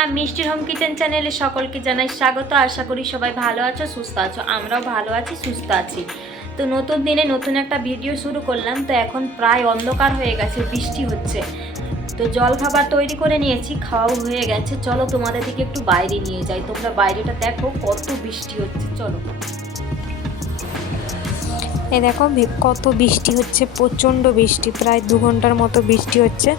বন্ধুরা, মিষ্টির home kitchen চ্যানেলে সকলকে জানাই স্বাগত। আশা করি সবাই ভালো আছো, সুস্থ আছো। আমরাও ভালো আছি, সুস্থ আছি। তো নতুন দিনে নতুন একটা ভিডিও শুরু করলাম। তো এখন প্রায় অন্ধকার হয়ে গেছে, বৃষ্টি হচ্ছে। তো জল খাবার তৈরি করে নিয়েছি, খাওয়াও হয়ে গেছে। চলো তোমাদের দিকে একটু বাইরে নিয়ে যাই, তোমরা বাইরেটা দেখো কত বৃষ্টি হচ্ছে। চলো। এই দেখো কত বৃষ্টি হচ্ছে, প্রচণ্ড বৃষ্টি, প্রায় 2 ঘন্টার মতো বৃষ্টি হচ্ছে।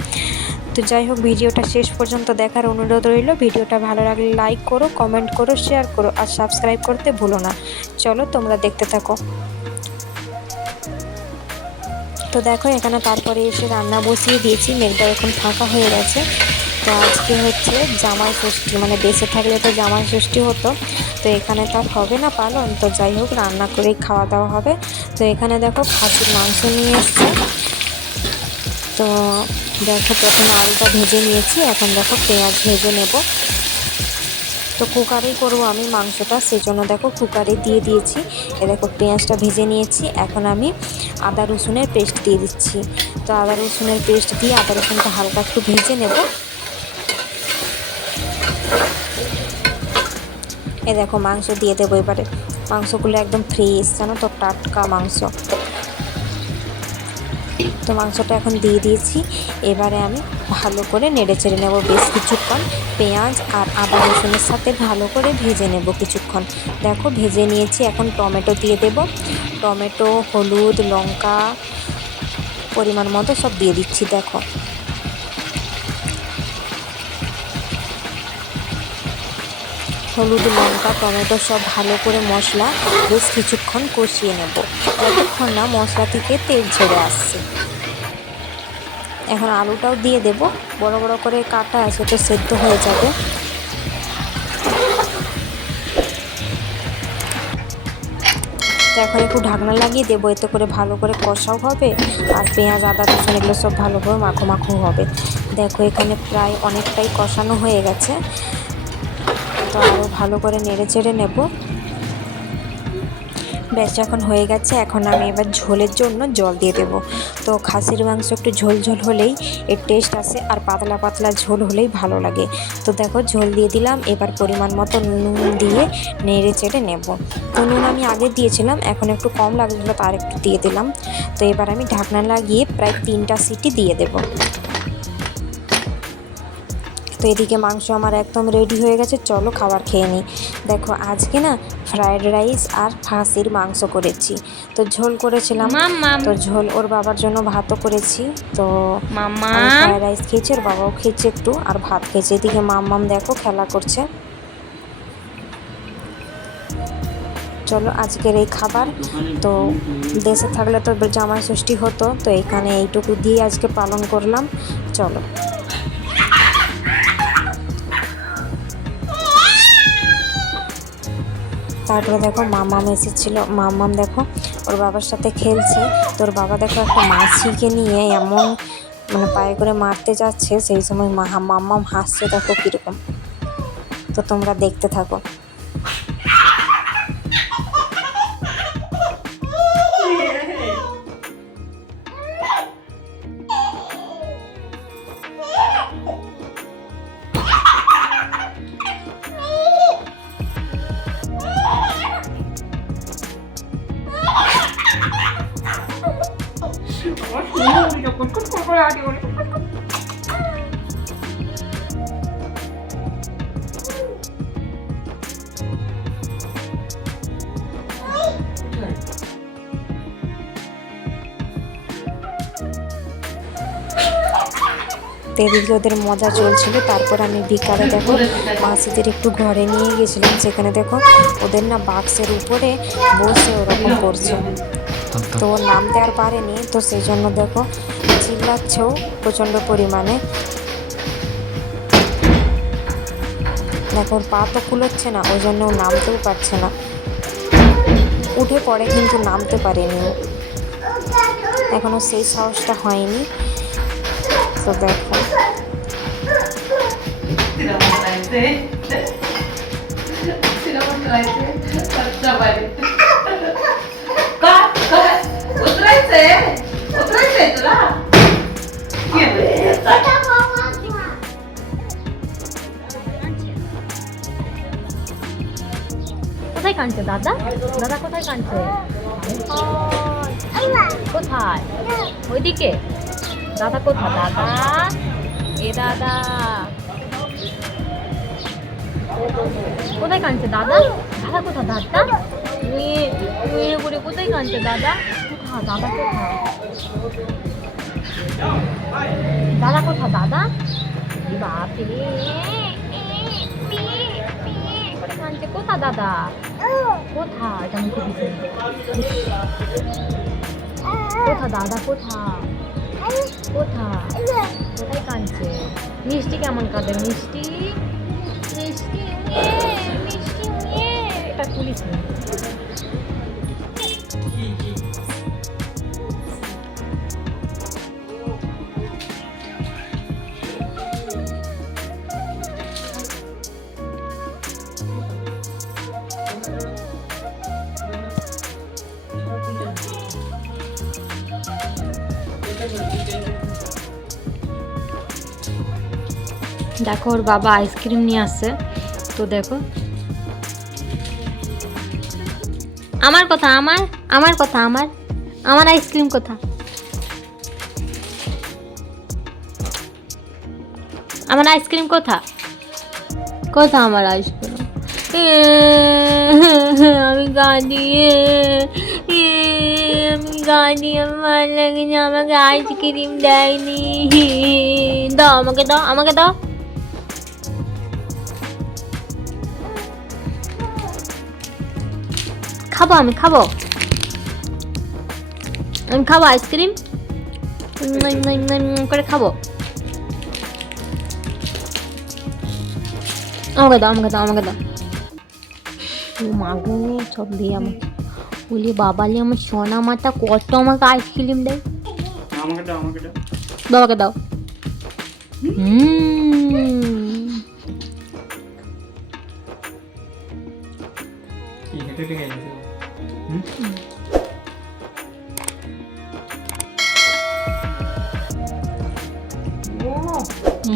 তো যাই হোক, ভিডিওটা শেষ পর্যন্ত দেখার অনুরোধ রইল। ভিডিওটা ভালো লাগলে লাইক করো, কমেন্ট করো, শেয়ার করো আর সাবস্ক্রাইব করতে ভুলো না। চলো তোমরা দেখতে থাকো। তো দেখো এখানে তারপরে এসে রান্না বসিয়ে দিয়েছি, মেঘটা এখন ফাঁকা হয়ে গেছে। তো আজকে হচ্ছে জামাই ষষ্ঠী, মানে বেঁচে থাকলে তো জামাই ষষ্ঠী হতো, তো এখানে তার হবে না পালন। তো যাই হোক, রান্না করেই খাওয়া দাওয়া হবে। তো এখানে দেখো খাসির মাংস নিয়ে এসছে। তো দেখো প্রথমে আলুটা ভেজে নিয়েছি, এখন দেখো পেঁয়াজ ভেজে নেব। তো কুকারেই করবো আমি মাংসটা, সেই জন্য দেখো কুকারে দিয়ে দিয়েছি। এ দেখো পেঁয়াজটা ভেজে নিয়েছি, এখন আমি আদা রসুনের পেস্ট দিয়ে দিচ্ছি। তো আদা রসুনের পেস্ট দিয়ে আদা রসুনটা হালকা একটু ভেজে নেব। এ দেখো মাংস দিয়ে দেবো এবারে। মাংসগুলো একদম ফ্রেশ, জানো তো, টাটকা মাংস। তো মাংসটা এখন দিয়ে দিয়েছি, এবারে আমি ভালো করে নেড়ে চেড়ে নেবো বেশ কিছুক্ষণ। পেঁয়াজ আর আদা রসুনের সাথে ভালো করে ভেজে নেব কিছুক্ষণ। দেখো ভেজে নিয়েছি, এখন টমেটো দিয়ে দেব। টমেটো, হলুদ, লঙ্কা পরিমাণ মতো সব দিয়ে দিচ্ছি। দেখো হলুদ, লঙ্কা, টমেটো সব ভালো করে মশলা বেশ কিছুক্ষণ কষিয়ে নেব, যতক্ষণ না মশলা থেকে তেল ছেড়ে আসছে। এখন আলুটাও দিয়ে দেব, বড় বড় করে কাটা আছে, তো সেদ্ধ হয়ে যাবে। তো এখন একটু ঢাকনা লাগিয়ে দেবো, এতে করে ভালো করে কষাও হবে আর পেঁয়াজ, আদা, রসুন এগুলো সব ভালোভাবে মাখো মাখো হবে। দেখো এখানে প্রায় অনেকটাই কষানো হয়ে গেছে। তো আরও ভালো করে নেড়ে চেড়ে নেব। ব্যাস এখন হয়ে গেছে। এখন আমি এবার ঝোলের জন্য জল দিয়ে দেব। তো খাসির মাংস একটু ঝোল ঝোল হলেই এর টেস্ট আসে, আর পাতলা পাতলা ঝোল হলেই ভালো লাগে। তো দেখো ঝোল দিয়ে দিলাম, এবার পরিমাণ মতো নুন দিয়ে নেড়ে চেড়ে নেব। তো নুন আমি আগে দিয়েছিলাম, এখন একটু কম লাগছিলো, তার একটু দিয়ে দিলাম। তো এবার আমি ঢাকনা লাগিয়ে প্রায় 3টা সিটি দিয়ে দেব। তো এদিকে মাংস আমার একদম রেডি হয়ে গেছে, চলো খাবার খেয়ে নিই। দেখো আজকে না ফ্রায়েড রাইস আর খাসির মাংস করেছি। তো ঝোল করেছিলাম, তো ঝোল, ওর বাবার জন্য ভাতও করেছি। তো আমি ফ্রায়েড রাইস খেয়েছি, ওর বাবাও খেয়েছে একটু, আর ভাত খেয়েছে। এদিকে মাম্মাম দেখো খেলা করছে। চলো আজকের এই খাবার। তো দেশে থাকলে তো জামাই ষষ্ঠী হতো, তো এখানে এইটুকু দিয়ে আজকে পালন করলাম। চলো। তারপরে দেখো মাম্মাম এসেছিল, মাম্মাম দেখো ওর বাবার সাথে খেলছে। তোর বাবা দেখো একটা মাছিকে নিয়ে এমন মানে পায়ে করে মারতে যাচ্ছে, সেই সময় মাম্মাম হাসছে, দেখো কীরকম। তো তোমরা দেখতে থাকো। এদিকে ওদের মজা চলছিল। তারপর আমি বিকালে দেখো মাসিদের একটু ঘরে নিয়ে গেছিলাম, সেখানে দেখো ওদের না বাক্সের উপরে বসে ওরকম করছে। তো ও নামতে আর পারেনি, তো সেই জন্য দেখো চিল্লাচ্ছেও প্রচণ্ড পরিমাণে। দেখো ওর পা তো কুলোচ্ছে না, ওই জন্য ও নামতেও পারছে না। উঠে পড়ে কিন্তু নামতে পারেনি ও, এখনও সেই সাহসটা হয়নি। তো দেখো কাঁদছে দাদা? দাদা কোথায় কাঁদছে? কোথায়? ওইদিকে? দাদা কোথায়? দাদা, এ দাদা কোথায় কাঁদছে? দাদা, দাদা কোথায়? দাদা করে কোথায় কাঁদছে? দাদা কোথায়? দাদা কোথায়? দাদা কোথায়? দাদা বাপরে করে কাঁদছে। কোথায় দাদা? কোথায়? এটা মুখে দিচ্ছে। কোথায় দাদা? কোথায়? কোথায়? কোথায় কাঁদছে? মিষ্টি কেমন কাঁদে? মিষ্টি মিষ্টি মিষ্টি এটা তুলিস না। দেখো ওর বাবা আইসক্রিম নিয়ে আসছে, তো দেখো আমার কথা, আমার কথা, আমার আইসক্রিম কোথা? আমার আইসক্রিম কোথা? কোথা আমার আইসক্রিম? আমি কাঁদি, আমি কাঁদি, আমার ভালো লাগে না, আমাকে আইসক্রিম দেয়নি। দাও আমাকে, দাও আমাকে, দাও। খাবো, আমি খাবো, আমি খাবো আইসক্রিম করে খাবো। আমাকে দাও, আমাকে দাও, আমাকে দাও। ও মাগো সব দিয়ে আমাকে বলি, বাবালে আমার সোনা মাটা কত আমাকে আইসক্রিম দেয়। আমাকে দাও, আমাকে দাও, বাবাকে দাও। কি হেঁটে হেঁটে গেছে?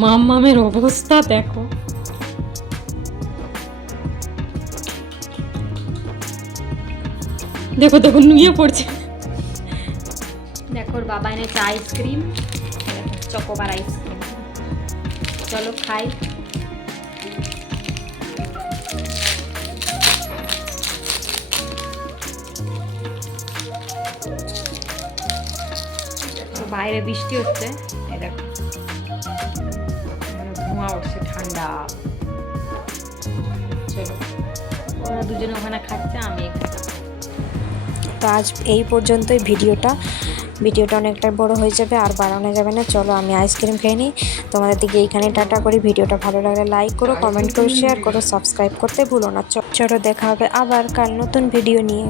মাম্মামের অবস্থা দেখো, দেখো দেখো নুয়ে পড়ছে। দেখো ওর বাবা এনেছে আইসক্রিম, চকোবার আইসক্রিম। চলো খাই। বাইরে বৃষ্টি হচ্ছে, এই দেখো ধোঁয়া উঠছে, ঠান্ডা। চলো ওরা দুজনে ওখানে খাচ্ছে, আমি এখানে। তো আজ এই পর্যন্তই ভিডিওটা অনেকটা বড় হয়ে যাবে, আর বাড়ানো যাবে না। চলো আমি আইসক্রিম খেয়ে নিই, তোমাদের দিকে এইখানে টাটা করি। ভিডিওটা ভালো লাগলে লাইক করো, কমেন্ট করো, শেয়ার করো, সাবস্ক্রাইব করতে ভুলো না। চলো দেখা হবে আবার কাল নতুন ভিডিও নিয়ে।